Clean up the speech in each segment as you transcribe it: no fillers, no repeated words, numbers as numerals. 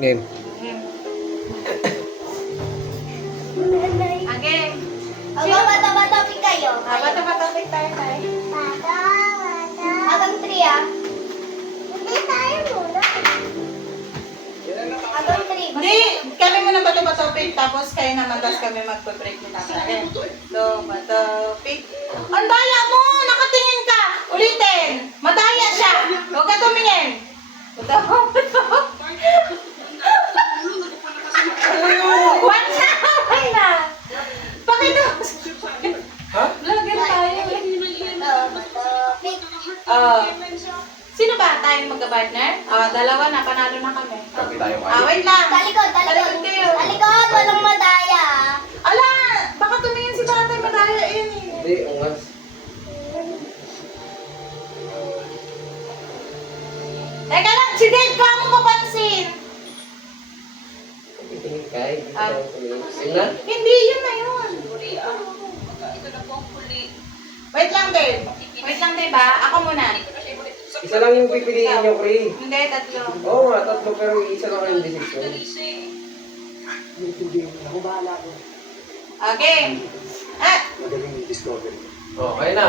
Game. Again. Sino bata-bata kayo? Bata-bata tayo tayo. Hanggang 3 ah. Hindi tayo muna. Hanggang 3. Hindi, kami muna bato-bato pick, tapos kayo naman, tapos kami magpa-break ni Tata. Okay? So, bato pick. Ang daya mo! Nakatingin ka! Ulitin! Madaya siya! Huwag ka tumingin! One na! Pakita! Ha? Vlogger tayo. Pick. Sino ba tayong magka-partner? Dalawa na, panalo na kami. Kami tayo Wait lang. Talikod. Talikod kayo. Talikod, walang madaya. Ala! Baka tumingin si tatay, madaya yun eh. Hindi, ungas. Teka lang, si Dave ka mo papansin. Tingin ka, hindi ka lang tumingin. Yun na? Hindi, yun na yun. Wait lang, Dave. Wait lang, Dave ha. Ako muna. Isa lang yung pipiliin nyo, Kri. Hindi, tatlo. Oo nga, tatlo pero isa lang kayong decision. Okay. Okay na.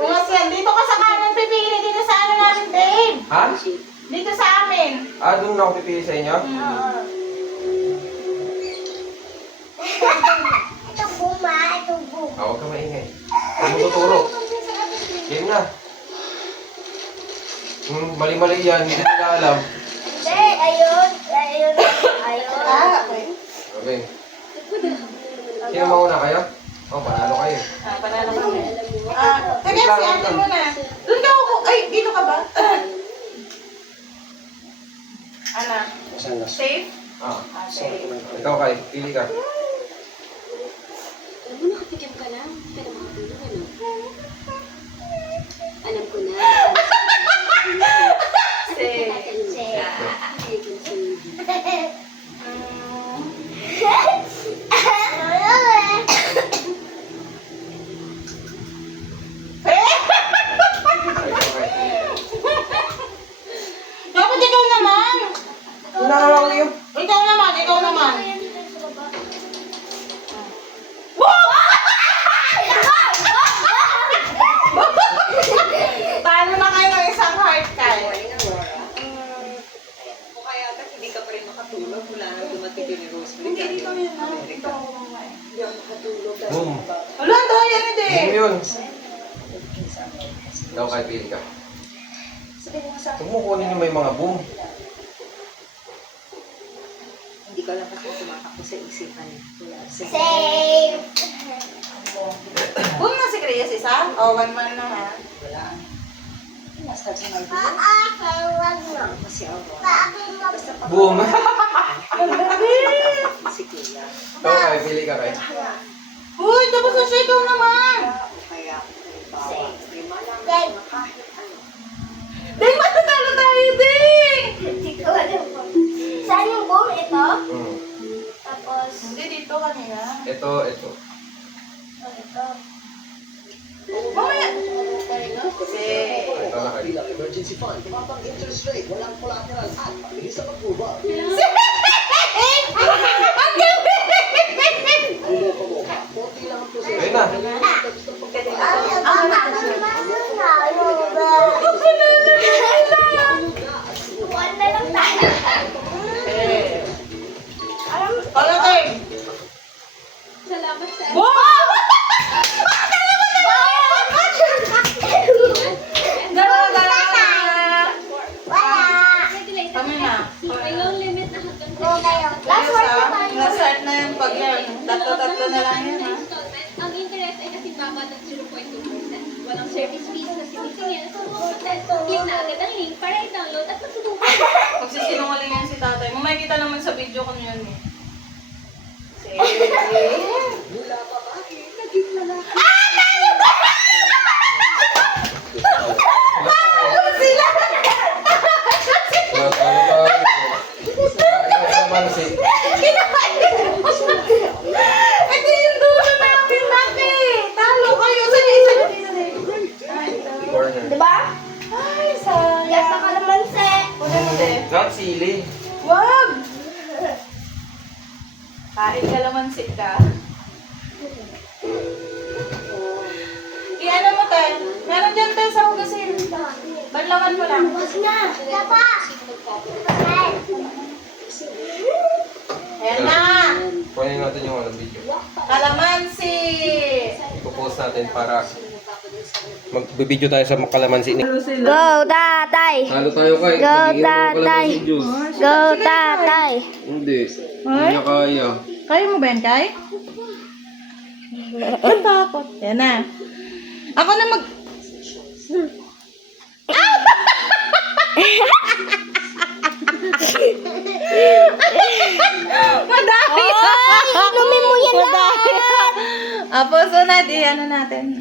Bukas yan. Dito ka sa kanan pipili. Dito sa ano namin, Dave. Ha? Dito sa amin. Doon na ako pipili sa inyo? Ito buma, ito buma. Huwag ka maingay. Huwag mo tuturo. Game na. Mali-mali yan, hindi nila alam. Hindi, ayun. Okay. Okay. Sino mauna kayo? Panalo kayo. Panalo kami. Teka, si ate muna. Doon ka ako. Ay, dito ka ba? Ana. Safe? Safe. Ikaw kay, pili ka. Alam mo, nakapigyan ka lang. Hindi ka na makatulog, ano? Alam ko na. Safe. Dapat ikaw naman. Unahaw yun. Ikaw naman. Talo na kayo ng isang heart kayo. O kaya hindi ka pa rin makatulog mula nang dumating din ni Rosemary. Hindi, dito yun na. Dito ako mga Hindi ako makatulog. Boom. Wala, ito yan hindi. Boom yun. Ikaw kay, pili ka. Huwag mo kunin yung may mga boom. Hindi ka lang kasi tumatakbo sa isipan. Save. Boom na si Krias isa? O, 1-1 na ha. Wala. Nasa sa may bulo. Wag na. Kasi Aurora. Bakit mo? Basta pag Boom. si Kuya. Ikaw kay, pili ka kay. Uy, tapos na siya ikaw naman. O kaya, halimbawa, may malang Save. na kahit ano. Dahil matatalo tayo, Ding! Hindi ko alam po. Saan yung boom? Ito? Tapos, Hindi, dito kanina. Ito. ito. Mamaya. Kasi... Ito na kay. Emergency fund, mababang interest rate, walang collateral at mabilis na pag-move. Konti lang ang proseso. Ayun na. One na lang tayo. Kaya tayo. Salamat sa... Boom! Kami na. May low limit na hanggang Last word na tayo. Na-start na yung pag yan. Tatlo na lang yan ha. installment. Ang interest ay kasi baba ng 0.2%. Walang service fees na sinisingil. So, click na agad ang link para i-download at masubukan. Magsisinungaling yan si tatay. Makikita naman sa video ko yun eh. Mula babae, naging lalaki. Sila! Ito yung dulo na yung pinaki. Talo kayo. Saan yung isa na dito? Corner. Diba? Ay, sayang. Yes, Lahat sili. Wag! Kahit kalamansi ka. Iano mo tayo? Meron dyan tayo sa hugasin. Banlawan mo lang. Papa! Ayan na! Kunin natin yung video. Kalamansi! Ipopost natin para magbibideo tayo sa kalamansi ni. Go, tatay! Halo tayo kay. Go, magiging tatay! kalamansi juice. Go, tatay! Hindi. Ay? Hindi niya kaya. Kaya mo ba yan, Kai? Ba't takot? Yan na. Ako na mag... Madami! Ay, inumin mo yan lahat! Apo, so na, di ano natin.